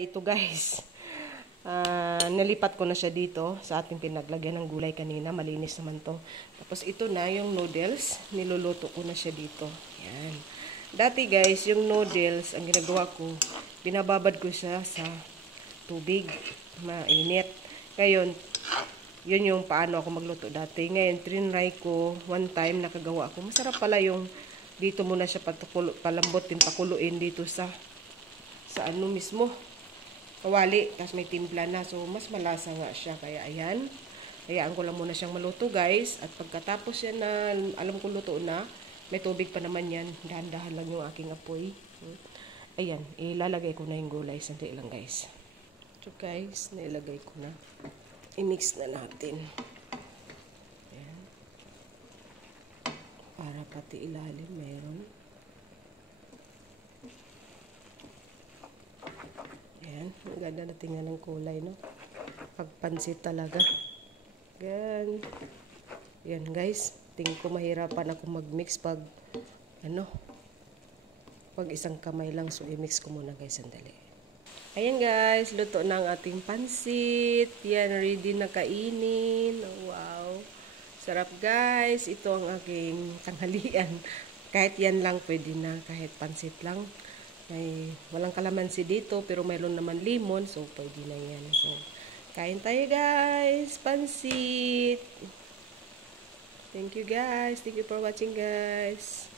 Ito guys, nalipat ko na siya dito sa ating pinaglagyan ng gulay kanina. Malinis naman to. Tapos ito na yung noodles. Niluluto ko na siya dito. Yan. Dati guys, yung noodles, ang ginagawa ko, binababad ko siya sa tubig. Mainit. Ngayon, yun yung paano ako magluto dati. Ngayon, trinry ko. One time, nakagawa ako. Masarap pala yung dito muna siya palambutin, pakuluin dito sa ano mismo. Kawali, tapos may timpla na. So, mas malasa nga siya. Kaya, ayan. Hayaan ko lang muna siyang maluto, guys. At pagkatapos yan na, alam ko luto na, may tubig pa naman yan. Dahan-dahan lang yung aking apoy. Ayan, ilalagay ko na yung gulay. Sandali lang, guys. So, guys, nailagay ko na. I-mix na natin. Ayan. Para pati ilalim meron. Ayan, ang ganda na tingnan ng kulay, no? Pagpansit talaga. Ayan. Ayan, guys. Tingin ko mahirapan ako mag-mix pag, pag isang kamay lang. So, i-mix ko muna, guys. Sandali. Ayan, guys. Luto na ang ating pansit. Yan, ready na kainin. Wow. Sarap, guys. Ito ang aking tanghalian. Kahit yan lang, pwede na. Kahit pansit lang. May walang kalamansi dito, pero mayroon naman limon, so pwede na yan. So, kain tayo guys, pansit. Thank you guys, thank you for watching guys.